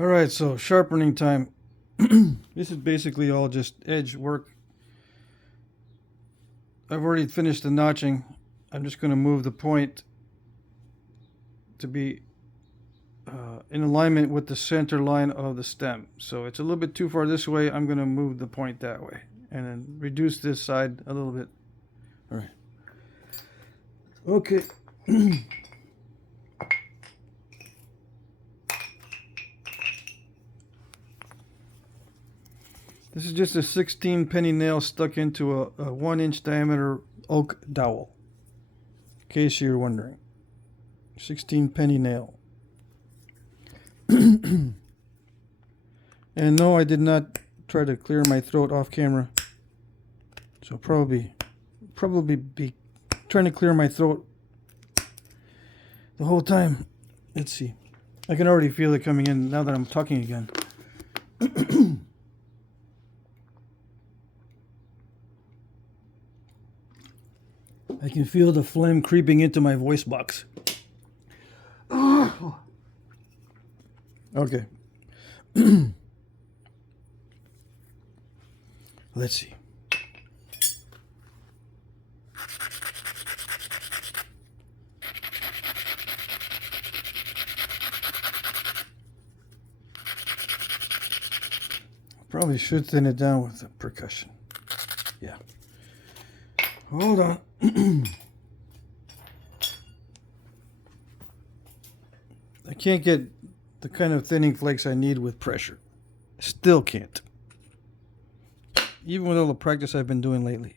Alright, so sharpening time. This is basically all just edge work. I've already finished the notching. I'm just going to move the point to be in alignment with the center line of the stem. So it's a little bit too far this way. I'm going to move the point that way and then reduce this side a little bit. Alright. Okay. This is just a 16 penny nail stuck into a 1-inch diameter oak dowel. In case you're wondering. 16 penny nail. And no, I did not try to clear my throat off camera. So probably be trying to clear my throat the whole time. Let's see. I can already feel it coming in now that I'm talking again. I can feel the phlegm creeping into my voice box. Okay. Let's see. Probably should thin it down with the percussion. Yeah. Hold on. I can't get the kind of thinning flakes I need with pressure. Still can't. Even with all the practice I've been doing lately.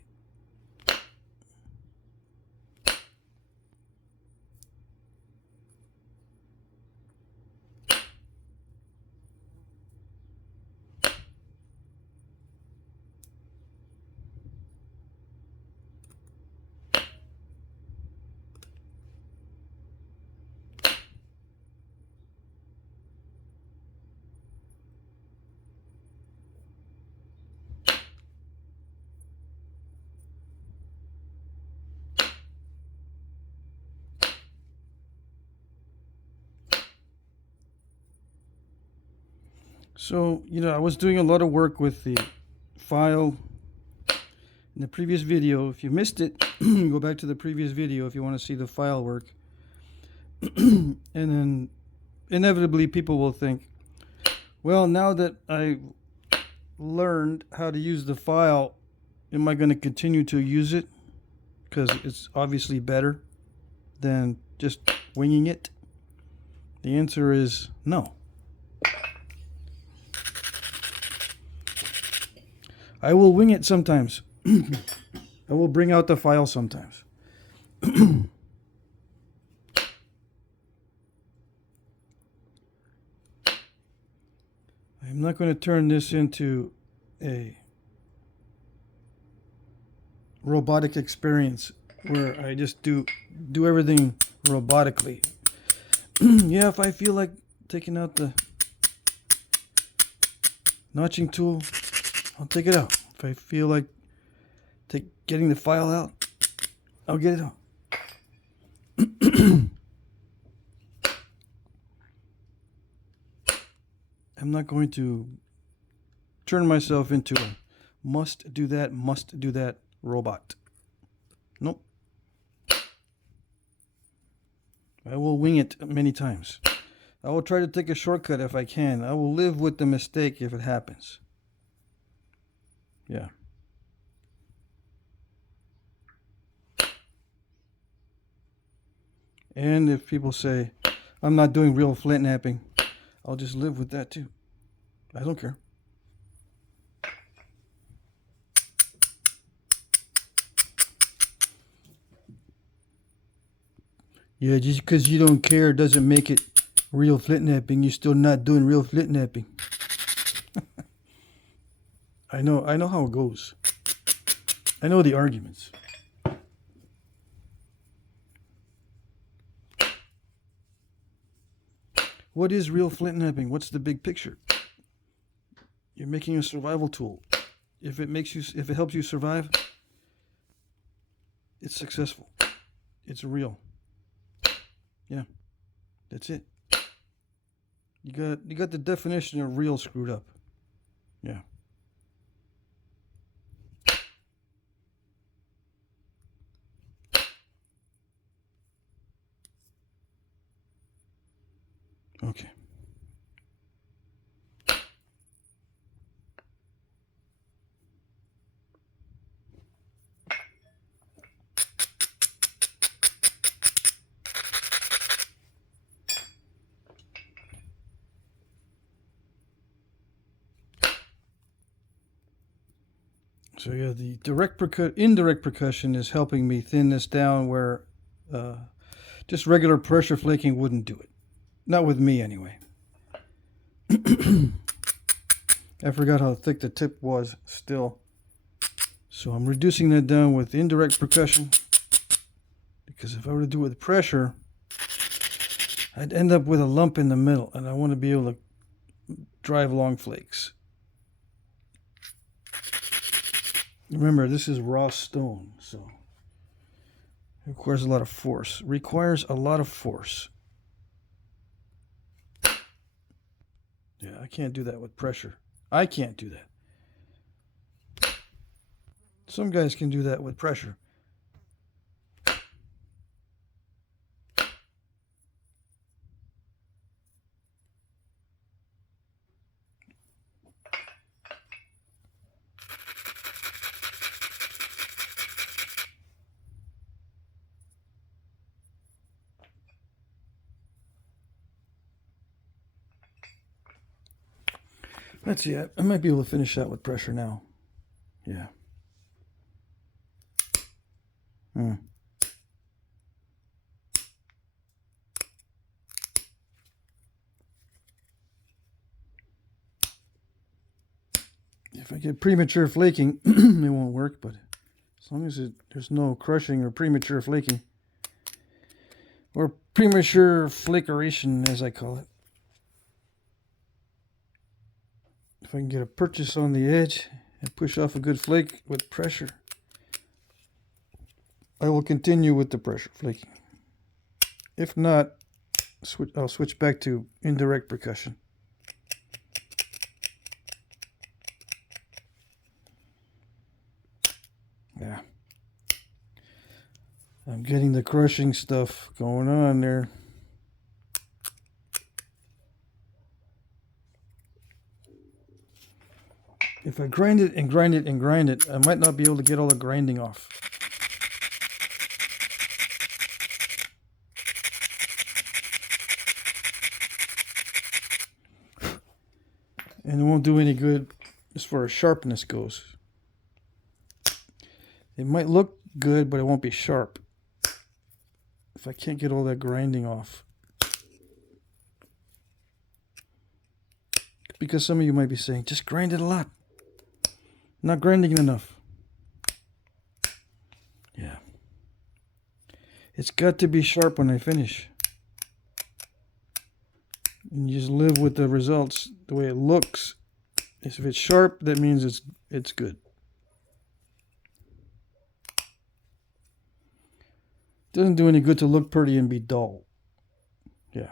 So, I was doing a lot of work with the file in the previous video. If you missed it, go back to the previous video if you want to see the file work. And then inevitably people will think, well, now that I learned how to use the file, am I going to continue to use it? Because it's obviously better than just winging it. The answer is no. I will wing it sometimes. I will bring out the file sometimes. I'm not going to turn this into a robotic experience where I just do everything robotically. Yeah, if I feel like taking out the notching tool, I'll take it out. If I feel like getting the file out, I'll get it out. I'm not going to turn myself into a must do that robot. Nope. I will wing it many times. I will try to take a shortcut if I can. I will live with the mistake if it happens. Yeah. And if people say, I'm not doing real flint napping, I'll just live with that too. I don't care. Yeah, just because you don't care doesn't make it real flint napping. You're still not doing real flint napping. I know how it goes. I know the arguments. What is real flint napping? What's the big picture? You're making a survival tool. If it helps you survive, it's successful. It's real. Yeah. That's it. You got the definition of real screwed up. Yeah. Okay. So yeah, the indirect percussion is helping me thin this down where just regular pressure flaking wouldn't do it. Not with me anyway. I forgot how thick the tip was still. So I'm reducing that down with indirect percussion, because if I were to do it with pressure, I'd end up with a lump in the middle, and I want to be able to drive long flakes. Remember, this is raw stone, so it requires a lot of force. Yeah, I can't do that with pressure. I can't do that. Some guys can do that with pressure. Let's see, I might be able to finish that with pressure now. Yeah. If I get premature flaking, it won't work, but as long as there's no crushing or premature flaking, or premature flakeration, as I call it. If I can get a purchase on the edge and push off a good flake with pressure, I will continue with the pressure flaking. If not, I'll switch back to indirect percussion. Yeah. I'm getting the crushing stuff going on there. If I grind it and grind it and grind it, I might not be able to get all the grinding off. And it won't do any good as far as sharpness goes. It might look good, but it won't be sharp if I can't get all that grinding off. Because some of you might be saying, just grind it a lot. Not grinding it enough. Yeah. It's got to be sharp when I finish. And you just live with the results the way it looks. If it's sharp, that means it's good. Doesn't do any good to look pretty and be dull. Yeah.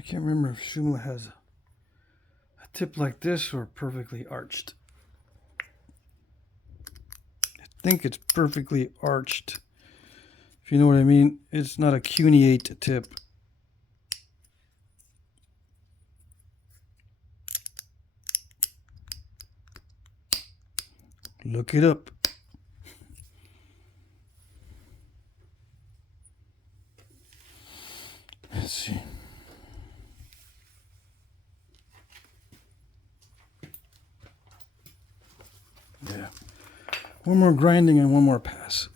I can't remember if Joomla has a tip like this or perfectly arched. I think it's perfectly arched. If you know what I mean, it's not a cuneate tip. Look it up. Let's see. Yeah. One more grinding and one more pass.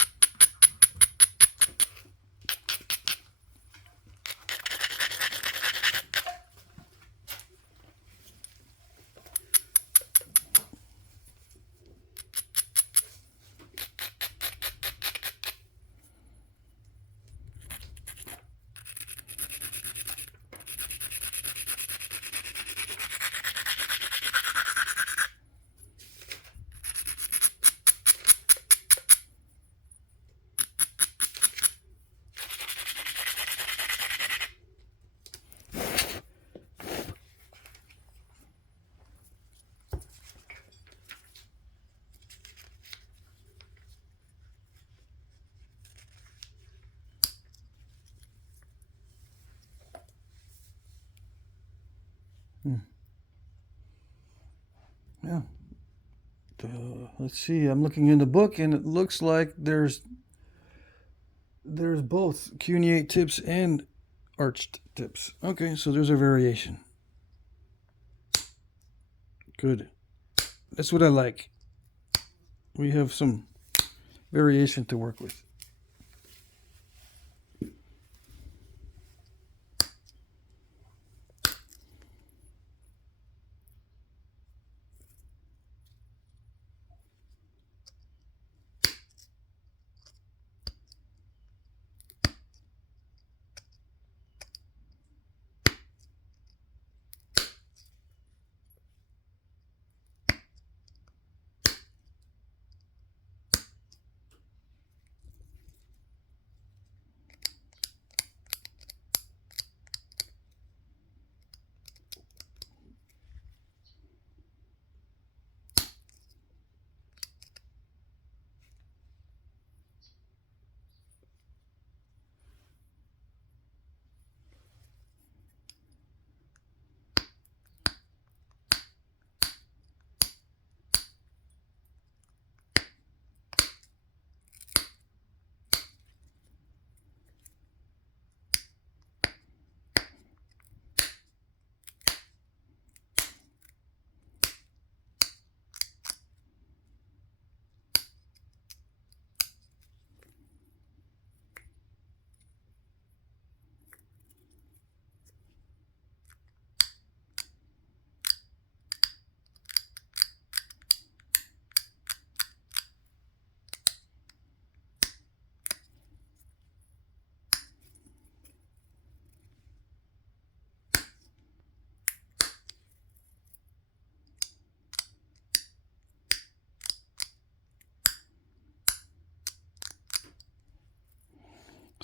Yeah. Let's see. I'm looking in the book, and it looks like there's both cuneate tips and arched tips. Okay, so there's a variation. Good. That's what I like. We have some variation to work with.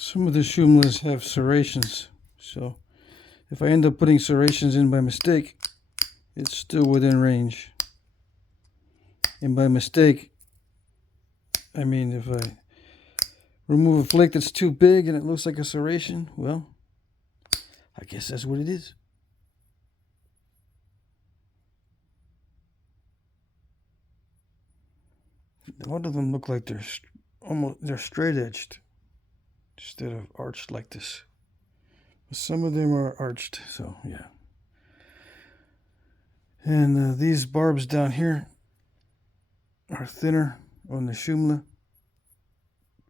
Some of the Joomlas have serrations, so if I end up putting serrations in by mistake, it's still within range. And by mistake, I mean if I remove a flake that's too big and it looks like a serration, well, I guess that's what it is. A lot of them look like they're straight edged instead of arched like this. Some of them are arched, so yeah. And these barbs down here are thinner on the Joomla,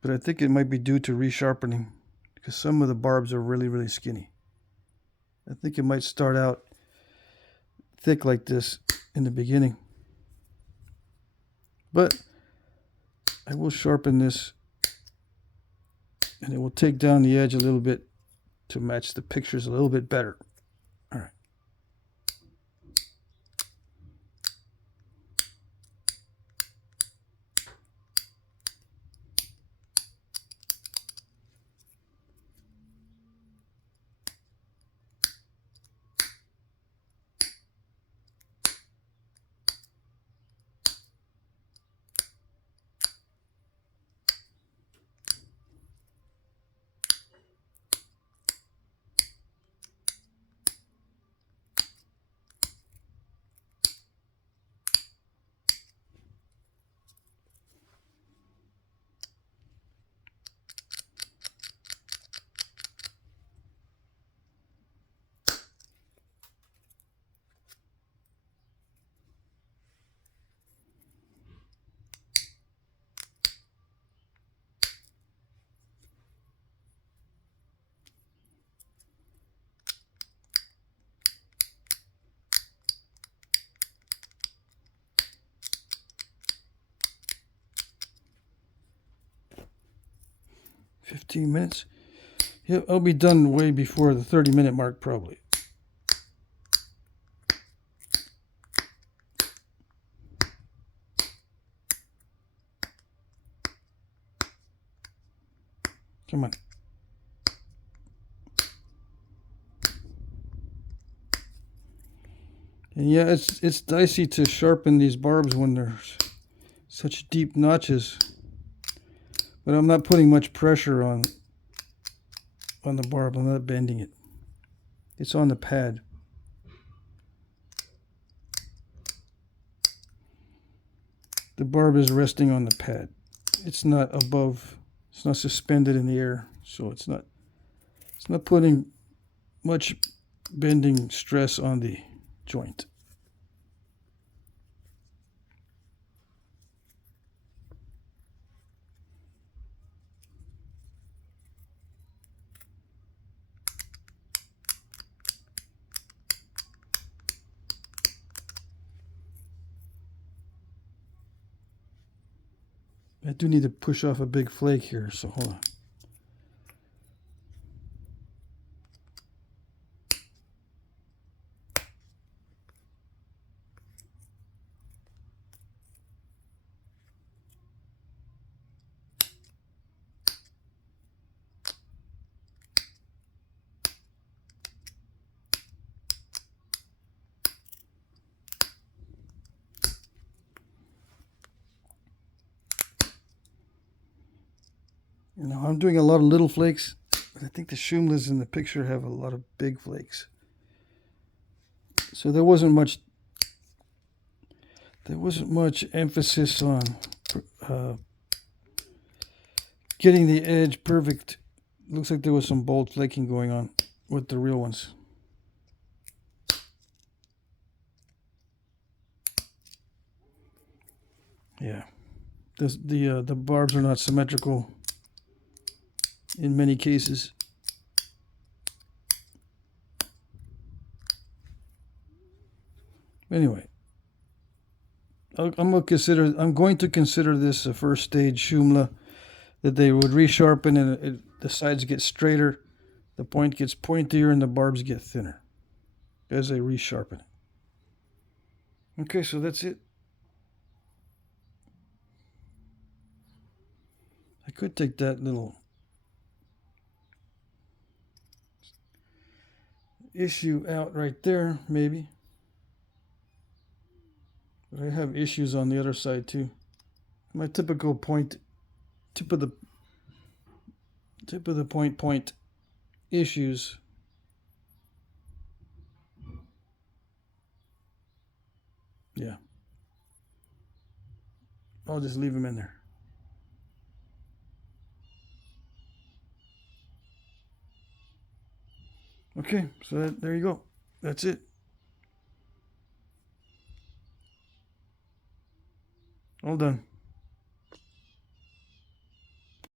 but I think it might be due to resharpening because some of the barbs are really, really skinny. I think it might start out thick like this in the beginning, but I will sharpen this and it will take down the edge a little bit to match the pictures a little bit better. All right. 15 minutes. Yeah, I'll be done way before the 30-minute mark probably. Come on. And yeah, it's dicey to sharpen these barbs when there's such deep notches. But I'm not putting much pressure on the barb. I'm not bending it. It's on the pad. The barb is resting on the pad. It's not above. It's not suspended in the air, so it's not putting much bending stress on the joint. I do need to push off a big flake here, so hold on. You know, I'm doing a lot of little flakes, but I think the Shumlas in the picture have a lot of big flakes. So there wasn't much emphasis on getting the edge perfect. Looks like there was some bold flaking going on with the real ones. Yeah, the barbs are not symmetrical in many cases. Anyway, I'm going to consider this a first stage Shumla, that they would resharpen and the sides get straighter, the point gets pointier, and the barbs get thinner as they resharpen it. Okay, so that's it. I could take that little issue out right there, maybe. But I have issues on the other side too. My typical point, tip of the point issues. Yeah. I'll just leave them in there. Okay, so there you go. That's it. All done.